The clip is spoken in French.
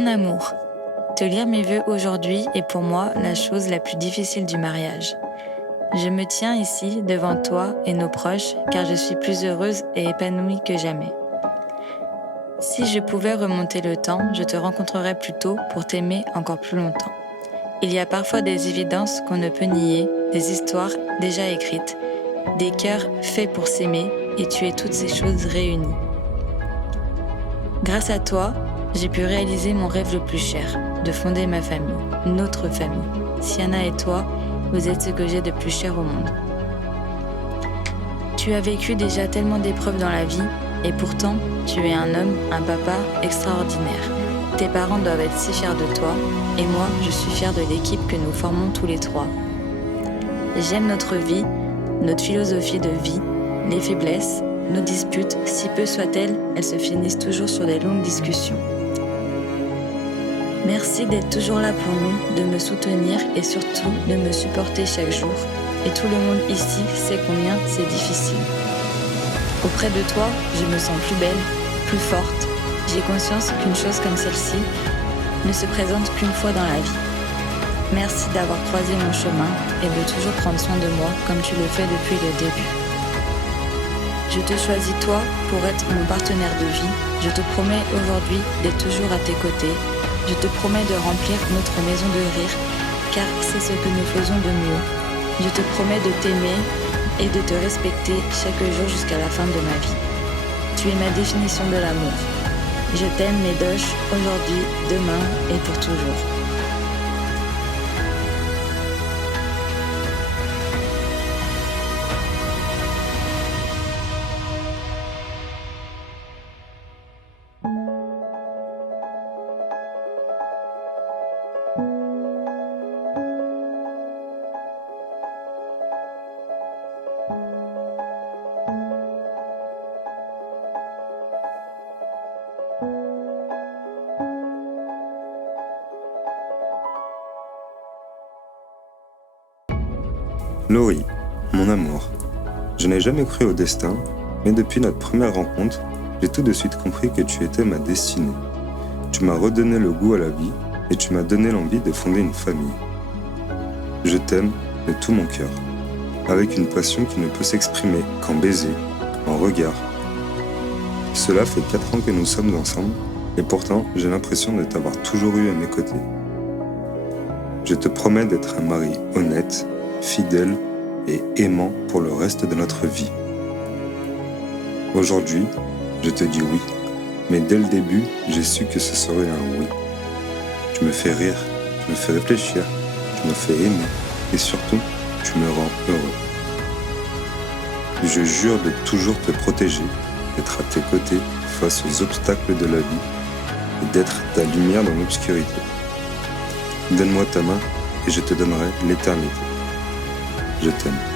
Mon amour, te lire mes vœux aujourd'hui est pour moi la chose la plus difficile du mariage. Je me tiens ici devant toi et nos proches car je suis plus heureuse et épanouie que jamais. Si je pouvais remonter le temps, je te rencontrerais plus tôt pour t'aimer encore plus longtemps. Il y a parfois des évidences qu'on ne peut nier, des histoires déjà écrites, des cœurs faits pour s'aimer et tu es toutes ces choses réunies. Grâce à toi, j'ai pu réaliser mon rêve le plus cher, de fonder ma famille, notre famille. Sienna et toi, vous êtes ce que j'ai de plus cher au monde. Tu as vécu déjà tellement d'épreuves dans la vie, et pourtant, tu es un homme, un papa extraordinaire. Tes parents doivent être si fiers de toi, et moi, je suis fière de l'équipe que nous formons tous les trois. J'aime notre vie, notre philosophie de vie, les faiblesses, nos disputes, si peu soient-elles, elles se finissent toujours sur des longues discussions. Merci d'être toujours là pour nous, de me soutenir et surtout de me supporter chaque jour. Et tout le monde ici sait combien c'est difficile. Auprès de toi, je me sens plus belle, plus forte. J'ai conscience qu'une chose comme celle-ci ne se présente qu'une fois dans la vie. Merci d'avoir croisé mon chemin et de toujours prendre soin de moi comme tu le fais depuis le début. Je te choisis toi pour être mon partenaire de vie. Je te promets aujourd'hui d'être toujours à tes côtés. Je te promets de remplir notre maison de rire, car c'est ce que nous faisons de mieux. Je te promets de t'aimer et de te respecter chaque jour jusqu'à la fin de ma vie. Tu es ma définition de l'amour. Je t'aime, Médoche, aujourd'hui, demain et pour toujours. Laurie, mon amour, je n'ai jamais cru au destin, mais depuis notre première rencontre, j'ai tout de suite compris que tu étais ma destinée. Tu m'as redonné le goût à la vie et tu m'as donné l'envie de fonder une famille. Je t'aime de tout mon cœur, avec une passion qui ne peut s'exprimer qu'en baiser, en regard. Cela fait 4 ans que nous sommes ensemble et pourtant j'ai l'impression de t'avoir toujours eu à mes côtés. Je te promets d'être un mari honnête, fidèle et aimant pour le reste de notre vie. Aujourd'hui, je te dis oui, mais dès le début, j'ai su que ce serait un oui. Tu me fais rire, tu me fais réfléchir, tu me fais aimer et surtout, tu me rends heureux. Je jure de toujours te protéger, d'être à tes côtés face aux obstacles de la vie et d'être ta lumière dans l'obscurité. Donne-moi ta main et je te donnerai l'éternité. Je t'aime.